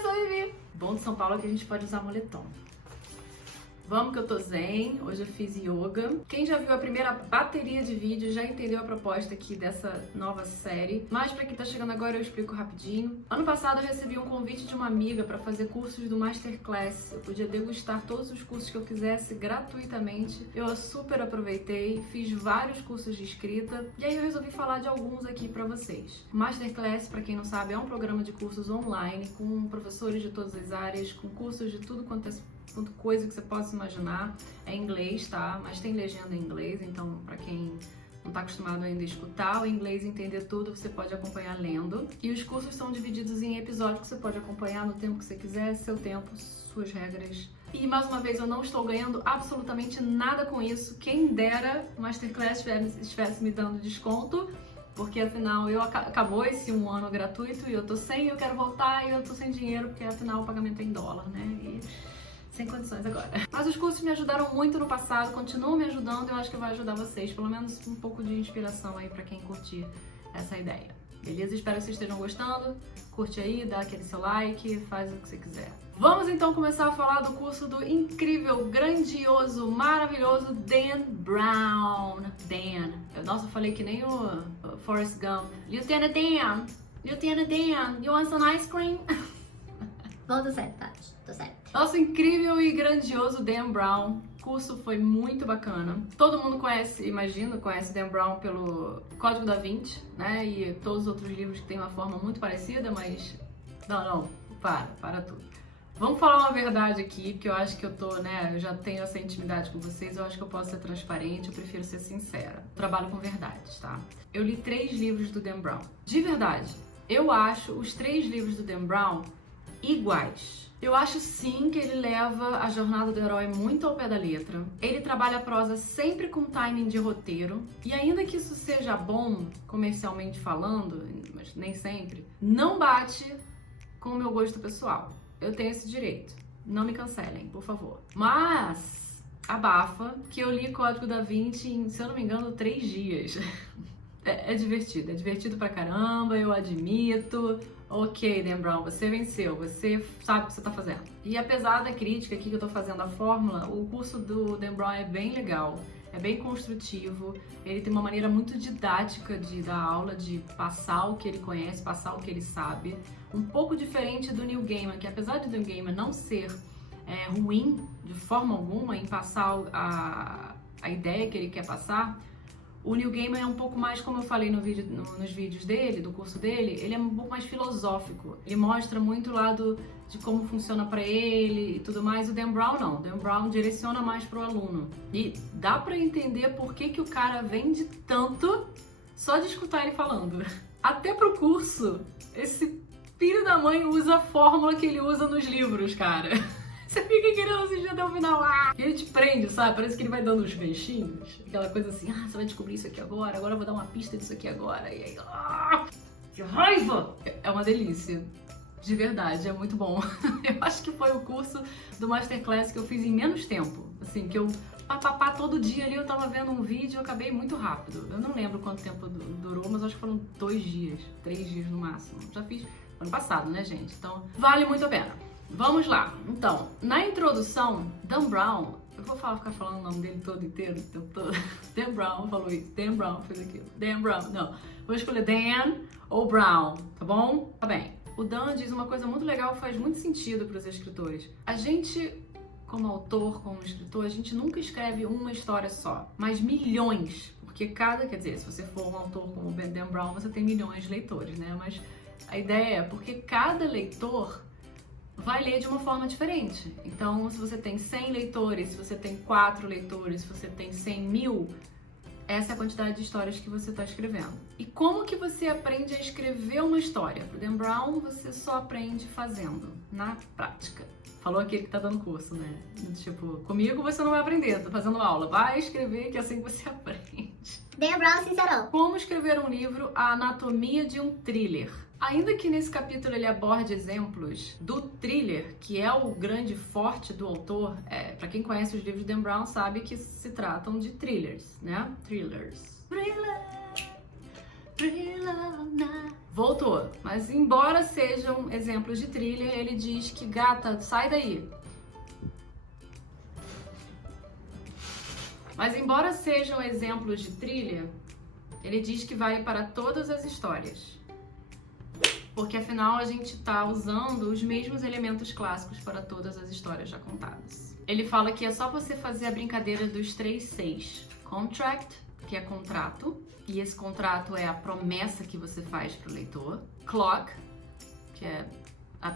eu sou a Vivi. Bom de São Paulo é que a gente pode usar moletom. Vamos que eu tô zen, hoje eu fiz yoga. Quem já viu a primeira bateria de vídeos já entendeu a proposta aqui dessa nova série. Mas pra quem tá chegando agora eu explico rapidinho. Ano passado eu recebi um convite de uma amiga pra fazer cursos do Masterclass. Eu podia degustar todos os cursos que eu quisesse gratuitamente. Eu super aproveitei, fiz vários cursos de escrita e aí eu resolvi falar de alguns aqui pra vocês. Masterclass, pra quem não sabe, é um programa de cursos online com professores de todas as áreas, com cursos de tudo quanto coisa que você possa imaginar. É em inglês, tá? Mas tem legenda em inglês, então pra quem não tá acostumado ainda a escutar o inglês e entender tudo, você pode acompanhar lendo. E os cursos são divididos em episódios que você pode acompanhar no tempo que você quiser, seu tempo, suas regras. E mais uma vez, eu não estou ganhando absolutamente nada com isso. Quem dera o Masterclass estivesse me dando desconto, porque afinal acabou esse um ano gratuito e eu tô sem, eu quero voltar e eu tô sem dinheiro, porque afinal o pagamento é em dólar, né? E sem condições agora. Mas os cursos me ajudaram muito no passado, continuam me ajudando e eu acho que vai ajudar vocês. Pelo menos um pouco de inspiração aí pra quem curtir essa ideia. Beleza? Espero que vocês estejam gostando. Curte aí, dá aquele seu like, faz o que você quiser. Vamos então começar a falar do curso do incrível, grandioso, maravilhoso Dan Brown. Dan. Nossa, eu falei que nem o Forrest Gump. Lieutenant Dan! Lieutenant Dan, you want some ice cream? Bom, tô certo, Tati. Tô certo. Nosso incrível e grandioso Dan Brown. O curso foi muito bacana. Todo mundo conhece, imagino, conhece Dan Brown pelo Código da Vinci, né? E todos os outros livros que têm uma forma muito parecida, mas... Não, para tudo. Vamos falar uma verdade aqui, porque eu acho que eu tô, né? Eu já tenho essa intimidade com vocês, eu acho que eu posso ser transparente, eu prefiro ser sincera. Eu trabalho com verdades, tá? Eu li 3 livros do Dan Brown. De verdade, eu acho os 3 livros do Dan Brown iguais. Eu acho sim que ele leva a jornada do herói muito ao pé da letra. Ele trabalha a prosa sempre com timing de roteiro. E ainda que isso seja bom, comercialmente falando, mas nem sempre, não bate com o meu gosto pessoal. Eu tenho esse direito. Não me cancelem, por favor. Mas abafa que eu li Código da Vinci em, se eu não me engano, 3 dias. É divertido pra caramba, eu admito. Ok, Dan Brown, você venceu, você sabe o que você tá fazendo. E apesar da crítica aqui que eu tô fazendo à fórmula, o curso do Dan Brown é bem legal, é bem construtivo, ele tem uma maneira muito didática de dar aula, de passar o que ele conhece, passar o que ele sabe. Um pouco diferente do Neil Gaiman, que apesar de Neil Gaiman não ser ruim de forma alguma em passar a ideia que ele quer passar, o Neil Gaiman é um pouco mais, como eu falei nos vídeos dele, do curso dele, ele é um pouco mais filosófico. Ele mostra muito o lado de como funciona pra ele e tudo mais. O Dan Brown não. O Dan Brown direciona mais pro aluno. E dá pra entender por que o cara vende tanto só de escutar ele falando. Até pro curso, esse filho da mãe usa a fórmula que ele usa nos livros, cara. Você fica querendo assistir até o final. Ele te prende, sabe? Parece que ele vai dando uns beijinhos. Aquela coisa assim, você vai descobrir isso aqui agora eu vou dar uma pista disso aqui agora. E aí, que raiva! É uma delícia. De verdade, é muito bom. Eu acho que foi o curso do Masterclass que eu fiz em menos tempo. Assim, que eu todo dia ali eu tava vendo um vídeo e eu acabei muito rápido. Eu não lembro quanto tempo durou, mas acho que foram 2 dias, 3 dias no máximo. Já fiz ano passado, né, gente? Então, vale muito a pena. Vamos lá. Então, na introdução, Dan Brown, eu vou ficar falando o nome dele todo inteiro, o tempo todo. Dan Brown falou isso, Dan Brown fez aquilo. Dan Brown, não. Vou escolher Dan ou Brown, tá bom? Tá bem. O Dan diz uma coisa muito legal que faz muito sentido para os escritores. A gente, como autor, como escritor, a gente nunca escreve uma história só, mas milhões. Porque quer dizer, se você for um autor como o Dan Brown, você tem milhões de leitores, né? Mas a ideia é porque cada leitor vai ler de uma forma diferente. Então, se você tem 100 leitores, se você tem 4 leitores, se você tem 100 mil, essa é a quantidade de histórias que você está escrevendo. E como que você aprende a escrever uma história? Pro Dan Brown, você só aprende fazendo, na prática. Falou aquele que tá dando curso, né? Tipo, comigo você não vai aprender, tô fazendo aula. Vai escrever que é assim que você aprende. Dan Brown, sincerão. Como escrever um livro, a anatomia de um thriller. Ainda que nesse capítulo ele aborde exemplos do thriller, que é o grande forte do autor, para quem conhece os livros de Dan Brown sabe que se tratam de thrillers, né? Thrillers. Voltou. Mas embora sejam exemplos de trilha, ele diz que, gata, sai daí. Mas embora sejam exemplos de trilha, ele diz que vale para todas as histórias. Porque afinal a gente está usando os mesmos elementos clássicos para todas as histórias já contadas. Ele fala que é só você fazer a brincadeira dos 3 Cs. Contract, que é contrato, e esse contrato é a promessa que você faz para o leitor. Clock, que é a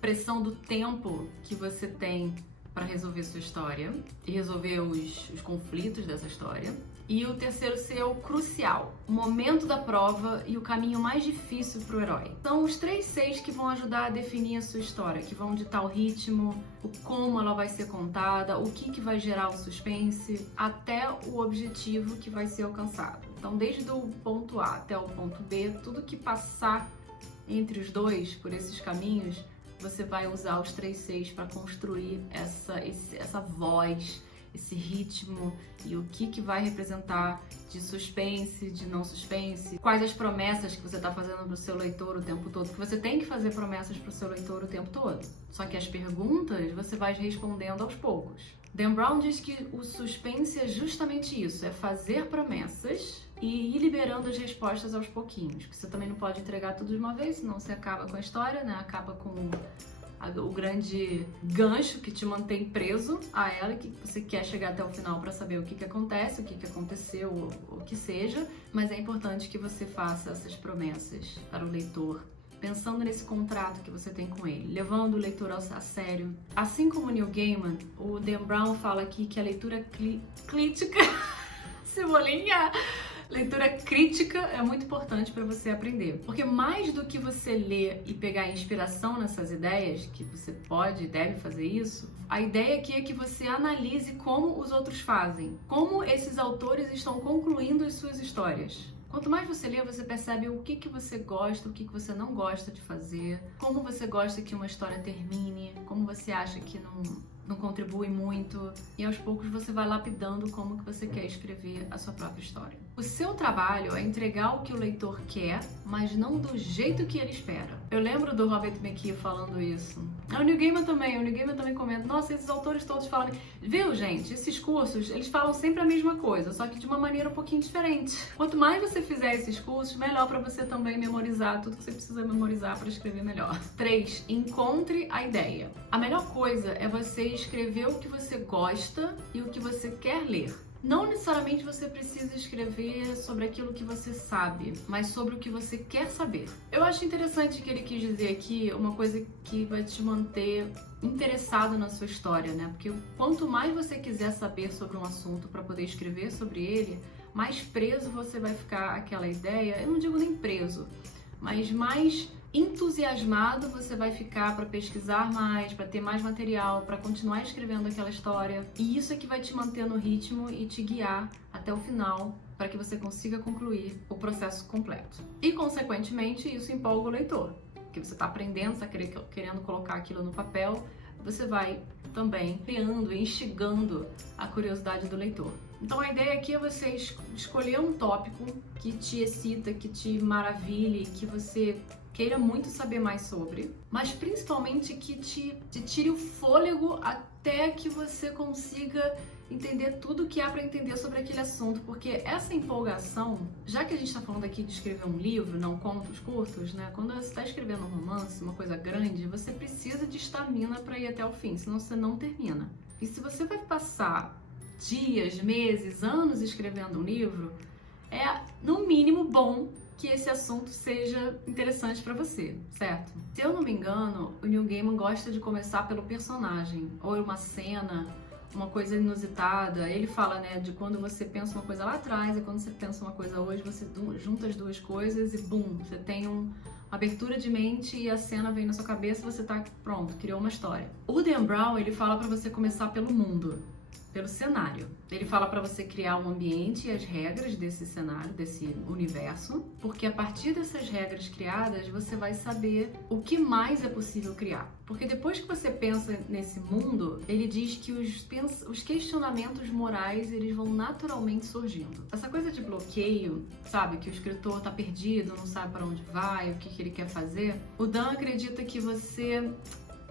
pressão do tempo que você tem para resolver sua história e resolver os conflitos dessa história. E o terceiro C é o crucial, o momento da prova e o caminho mais difícil para o herói. São os 3 Cs que vão ajudar a definir a sua história, que vão ditar o ritmo, o como ela vai ser contada, o que vai gerar o suspense, até o objetivo que vai ser alcançado. Então, desde o ponto A até o ponto B, tudo que passar entre os dois, por esses caminhos, você vai usar os 3 Cs para construir essa voz, esse ritmo e o que vai representar de suspense, de não suspense, quais as promessas que você está fazendo para o seu leitor o tempo todo, porque você tem que fazer promessas para o seu leitor o tempo todo. Só que as perguntas você vai respondendo aos poucos. Dan Brown diz que o suspense é justamente isso, é fazer promessas e ir liberando as respostas aos pouquinhos, porque você também não pode entregar tudo de uma vez, senão você acaba com a história, né? Acaba com o grande gancho que te mantém preso a ela, que você quer chegar até o final para saber o que acontece, o que aconteceu, o que seja, mas é importante que você faça essas promessas para o leitor, pensando nesse contrato que você tem com ele, levando o leitor a sério. Assim como Neil Gaiman, o Dan Brown fala aqui que a leitura crítica Cebolinha! Leitura crítica é muito importante para você aprender, porque mais do que você ler e pegar inspiração nessas ideias, que você pode e deve fazer isso, a ideia aqui é que você analise como os outros fazem, como esses autores estão concluindo as suas histórias. Quanto mais você lê, você percebe o que você gosta, o que você não gosta de fazer, como você gosta que uma história termine, como você acha que não contribui muito, e aos poucos você vai lapidando como que você quer escrever a sua própria história. O seu trabalho é entregar o que o leitor quer, mas não do jeito que ele espera. Eu lembro do Robert McKee falando isso. O Neil Gaiman também comenta, nossa, esses autores todos falam, viu gente, esses cursos, eles falam sempre a mesma coisa, só que de uma maneira um pouquinho diferente. Quanto mais você fizer esses cursos, melhor para você também memorizar tudo que você precisa memorizar para escrever melhor. 3. Encontre a ideia. A melhor coisa é você escrever o que você gosta e o que você quer ler. Não necessariamente você precisa escrever sobre aquilo que você sabe, mas sobre o que você quer saber. Eu acho interessante que ele quis dizer aqui uma coisa que vai te manter interessado na sua história, né? Porque quanto mais você quiser saber sobre um assunto para poder escrever sobre ele, mais preso você vai ficar àquela ideia. Eu não digo nem preso, mas mais entusiasmado você vai ficar para pesquisar mais, para ter mais material, para continuar escrevendo aquela história. E isso é que vai te manter no ritmo e te guiar até o final para que você consiga concluir o processo completo. E, consequentemente, isso empolga o leitor, porque você está aprendendo, está querendo colocar aquilo no papel, você vai também criando e instigando a curiosidade do leitor. Então a ideia aqui é você escolher um tópico que te excita, que te maravilhe, que você queira muito saber mais sobre, mas principalmente que te tire o fôlego até que você consiga entender tudo que há para entender sobre aquele assunto, porque essa empolgação, já que a gente está falando aqui de escrever um livro, não contos curtos, né? Quando você está escrevendo um romance, uma coisa grande, você precisa de estamina para ir até o fim, senão você não termina. E se você vai passar dias, meses, anos escrevendo um livro, é no mínimo bom que esse assunto seja interessante para você, certo? Se eu não me engano, o Neil Gaiman gosta de começar pelo personagem, ou uma cena, uma coisa inusitada. Ele fala, né, de quando você pensa uma coisa lá atrás e quando você pensa uma coisa hoje, você junta as duas coisas e bum, você tem uma abertura de mente e a cena vem na sua cabeça e você tá pronto, criou uma história. O Dan Brown, ele fala para você começar pelo mundo. pelo cenário. Ele fala para você criar um ambiente e as regras desse cenário, desse universo, porque a partir dessas regras criadas, você vai saber o que mais é possível criar. Porque depois que você pensa nesse mundo, ele diz que os questionamentos morais, eles vão naturalmente surgindo. Essa coisa de bloqueio, sabe, que o escritor tá perdido, não sabe para onde vai, o que ele quer fazer, o Dan acredita que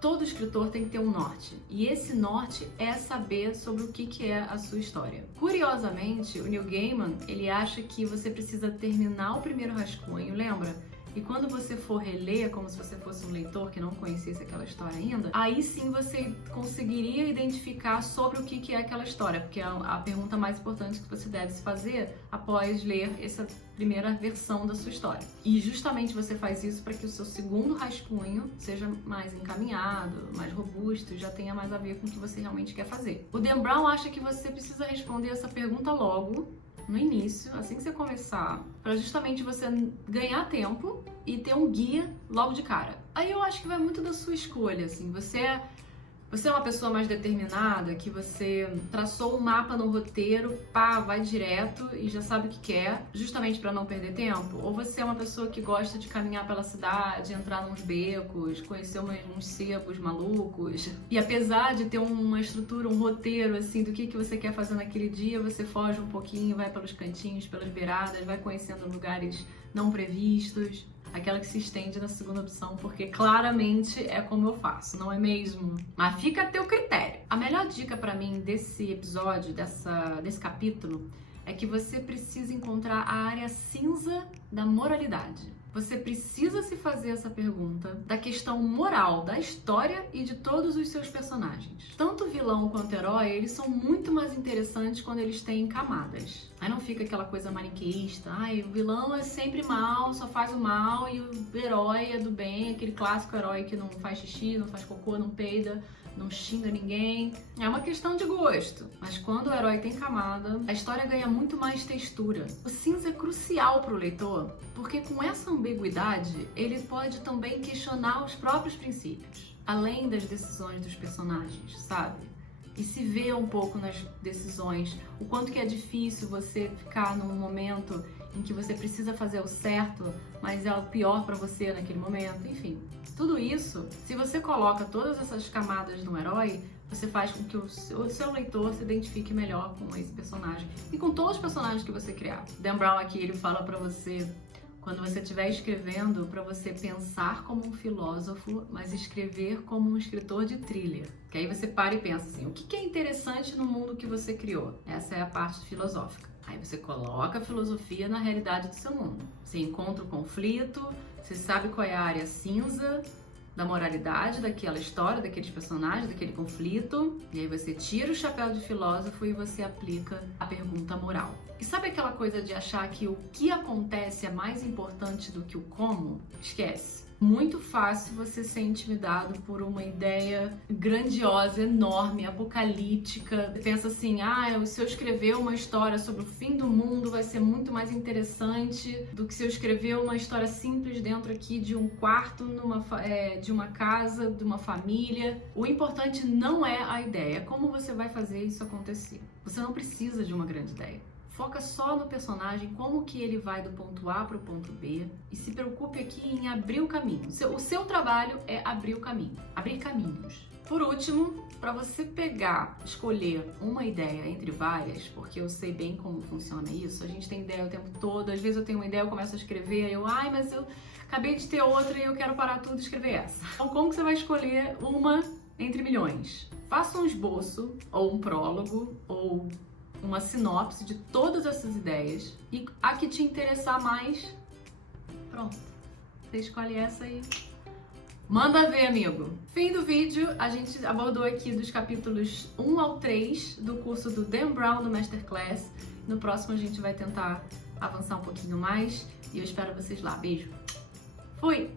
todo escritor tem que ter um norte, e esse norte é saber sobre o que é a sua história. Curiosamente, o Neil Gaiman, ele acha que você precisa terminar o primeiro rascunho, lembra? E quando você for reler, como se você fosse um leitor que não conhecesse aquela história ainda, aí sim você conseguiria identificar sobre o que é aquela história, porque é a pergunta mais importante que você deve se fazer após ler essa primeira versão da sua história. E justamente você faz isso para que o seu segundo rascunho seja mais encaminhado, mais robusto, já tenha mais a ver com o que você realmente quer fazer. O Dan Brown acha que você precisa responder essa pergunta logo, no início, assim que você começar, para justamente você ganhar tempo e ter um guia logo de cara. Aí eu acho que vai muito da sua escolha, assim, você é uma pessoa mais determinada, que você traçou um mapa no roteiro, pá, vai direto e já sabe o que quer, justamente para não perder tempo? Ou você é uma pessoa que gosta de caminhar pela cidade, entrar nos becos, conhecer uns sebos malucos, e apesar de ter uma estrutura, um roteiro, assim, do que você quer fazer naquele dia, você foge um pouquinho, vai pelos cantinhos, pelas beiradas, vai conhecendo lugares não previstos? Aquela que se estende na segunda opção, porque claramente é como eu faço, não é mesmo? Mas fica a teu critério. A melhor dica pra mim desse episódio, desse capítulo, é que você precisa encontrar a área cinza da moralidade. Você precisa se fazer essa pergunta da questão moral da história e de todos os seus personagens. Tanto o vilão quanto o herói, eles são muito mais interessantes quando eles têm camadas. Aí não fica aquela coisa maniqueísta, o vilão é sempre mal, só faz o mal, e o herói é do bem, aquele clássico herói que não faz xixi, não faz cocô, não peida, não xinga ninguém. É uma questão de gosto. Mas quando o herói tem camada, a história ganha muito mais textura. O cinza é crucial para o leitor, porque com essa ambiguidade, ele pode também questionar os próprios princípios, além das decisões dos personagens, sabe? E se ver um pouco nas decisões, o quanto que é difícil você ficar num momento em que você precisa fazer o certo, mas é o pior para você naquele momento, enfim. Tudo isso, se você coloca todas essas camadas no herói, você faz com que o seu leitor se identifique melhor com esse personagem e com todos os personagens que você criar. Dan Brown aqui, ele fala para você, quando você estiver escrevendo, para você pensar como um filósofo, mas escrever como um escritor de thriller. Que aí você para e pensa assim, o que é interessante no mundo que você criou? Essa é a parte filosófica. Aí você coloca a filosofia na realidade do seu mundo. Você encontra o conflito, você sabe qual é a área cinza da moralidade daquela história, daqueles personagens, daquele conflito. E aí você tira o chapéu de filósofo e você aplica a pergunta moral. E sabe aquela coisa de achar que o que acontece é mais importante do que o como? Esquece. Muito fácil você ser intimidado por uma ideia grandiosa, enorme, apocalíptica. Você pensa assim, se eu escrever uma história sobre o fim do mundo vai ser muito mais interessante do que se eu escrever uma história simples dentro aqui de um quarto, de uma casa, de uma família. O importante não é a ideia, é como você vai fazer isso acontecer. Você não precisa de uma grande ideia. Foca só no personagem, como que ele vai do ponto A para o ponto B, e se preocupe aqui em abrir o caminho. O seu trabalho é abrir o caminho, abrir caminhos. Por último, para você escolher uma ideia entre várias, porque eu sei bem como funciona isso, a gente tem ideia o tempo todo, às vezes eu tenho uma ideia, eu começo a escrever, mas eu acabei de ter outra e eu quero parar tudo e escrever essa. Então como que você vai escolher uma entre milhões? Faça um esboço, ou um prólogo, ou uma sinopse de todas essas ideias, e a que te interessar mais, pronto, você escolhe essa e manda ver, amigo. Fim do vídeo, a gente abordou aqui dos capítulos 1 ao 3 do curso do Dan Brown do Masterclass. No próximo a gente vai tentar avançar um pouquinho mais e eu espero vocês lá. Beijo. Fui!